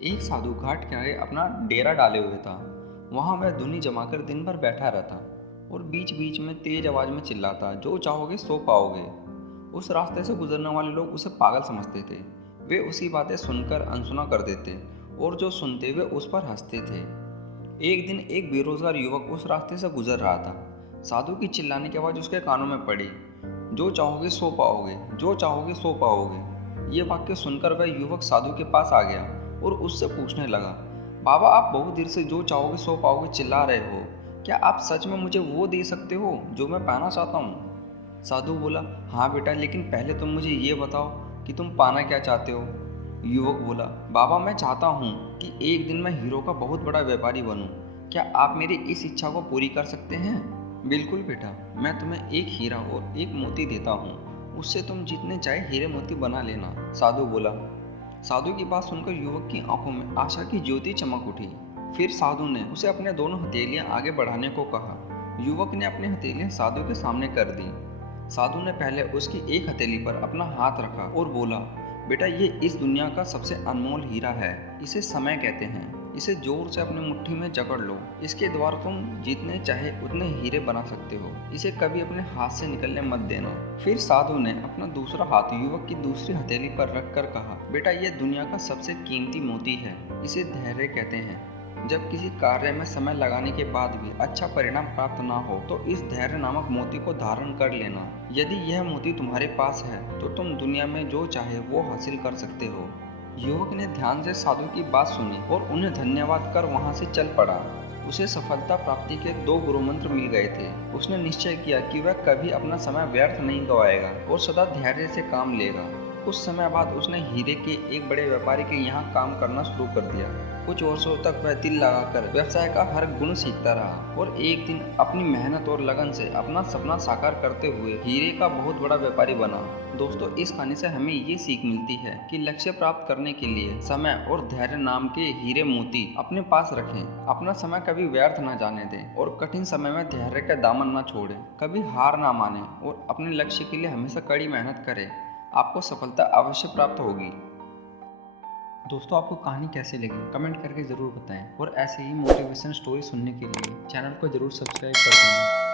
एक साधु घाट किनारे अपना डेरा डाले हुए था। वहां वह धुनी जमाकर दिन भर बैठा रहता और बीच बीच में तेज आवाज में चिल्लाता, जो चाहोगे सो पाओगे। उस रास्ते से गुजरने वाले लोग उसे पागल समझते थे। वे उसी बातें सुनकर अनसुना कर देते और जो सुनते वे उस पर हंसते थे। एक दिन एक बेरोजगार युवक उस रास्ते से गुजर रहा था। साधु की चिल्लाने की आवाज उसके कानों में पड़ी, जो चाहोगे सो पाओगे, जो चाहोगे सो पाओगे। ये वाक्य सुनकर वह युवक साधु के पास आ गया और उससे पूछने लगा, बाबा आप बहुत देर से जो चाहोगे सो पाओगे चिल्ला रहे हो, क्या आप सच में मुझे वो दे सकते हो जो मैं पाना चाहता हूँ? साधु बोला, हाँ बेटा, लेकिन पहले तुम मुझे ये बताओ कि तुम पाना क्या चाहते हो। युवक बोला, बाबा मैं चाहता हूँ कि एक दिन मैं हीरो का बहुत बड़ा व्यापारी बनूं। क्या आप मेरी इस इच्छा को पूरी कर सकते हैं? बिल्कुल बेटा, मैं तुम्हें एक हीरा और एक मोती देता हूँ, उससे तुम जितने चाहे हीरे मोती बना लेना, साधु बोला। साधु की बात सुनकर युवक की आंखों में आशा की ज्योति चमक उठी। फिर साधु ने उसे अपने दोनों हथेलियां आगे बढ़ाने को कहा। युवक ने अपनी हथेलियां साधु के सामने कर दी। साधु ने पहले उसकी एक हथेली पर अपना हाथ रखा और बोला, बेटा ये इस दुनिया का सबसे अनमोल हीरा है, इसे समय कहते हैं। इसे जोर से अपनी मुट्ठी में जकड़ लो, इसके द्वारा तुम जितने चाहे उतने हीरे बना सकते हो। इसे कभी अपने हाथ से निकलने मत देना। फिर साधु ने अपना दूसरा हाथ युवक की दूसरी हथेली पर रखकर कहा, बेटा ये दुनिया का सबसे कीमती मोती है, इसे धैर्य कहते हैं। जब किसी कार्य में समय लगाने के बाद भी अच्छा परिणाम प्राप्त ना हो तो इस धैर्य नामक मोती को धारण कर लेना। यदि यह मोती तुम्हारे पास है तो तुम दुनिया में जो चाहे वो हासिल कर सकते हो। युवक ने ध्यान से साधु की बात सुनी और उन्हें धन्यवाद कर वहां से चल पड़ा। उसे सफलता प्राप्ति के 2 गुरु मंत्र मिल गए थे। उसने निश्चय किया कि वह कभी अपना समय व्यर्थ नहीं गवाएगा और सदा धैर्य से काम लेगा। कुछ समय बाद उसने हीरे के एक बड़े व्यापारी के यहाँ काम करना शुरू कर दिया। कुछ वर्षों तक वह दिल लगाकर व्यवसाय का हर गुण सीखता रहा और एक दिन अपनी मेहनत और लगन से अपना सपना साकार करते हुए हीरे का बहुत बड़ा व्यापारी बना। दोस्तों, इस कहानी से हमें ये सीख मिलती है कि लक्ष्य प्राप्त करने के लिए समय और धैर्य नाम के हीरे मोती अपने पास रखें। अपना समय कभी व्यर्थ न जाने दें और कठिन समय में धैर्य का दामन न छोड़ें। कभी हार ना माने और अपने लक्ष्य के लिए हमेशा कड़ी मेहनत करें। आपको सफलता अवश्य प्राप्त होगी। दोस्तों, आपको कहानी कैसी लगी कमेंट करके ज़रूर बताएं और ऐसे ही मोटिवेशन स्टोरी सुनने के लिए चैनल को ज़रूर सब्सक्राइब कर देना।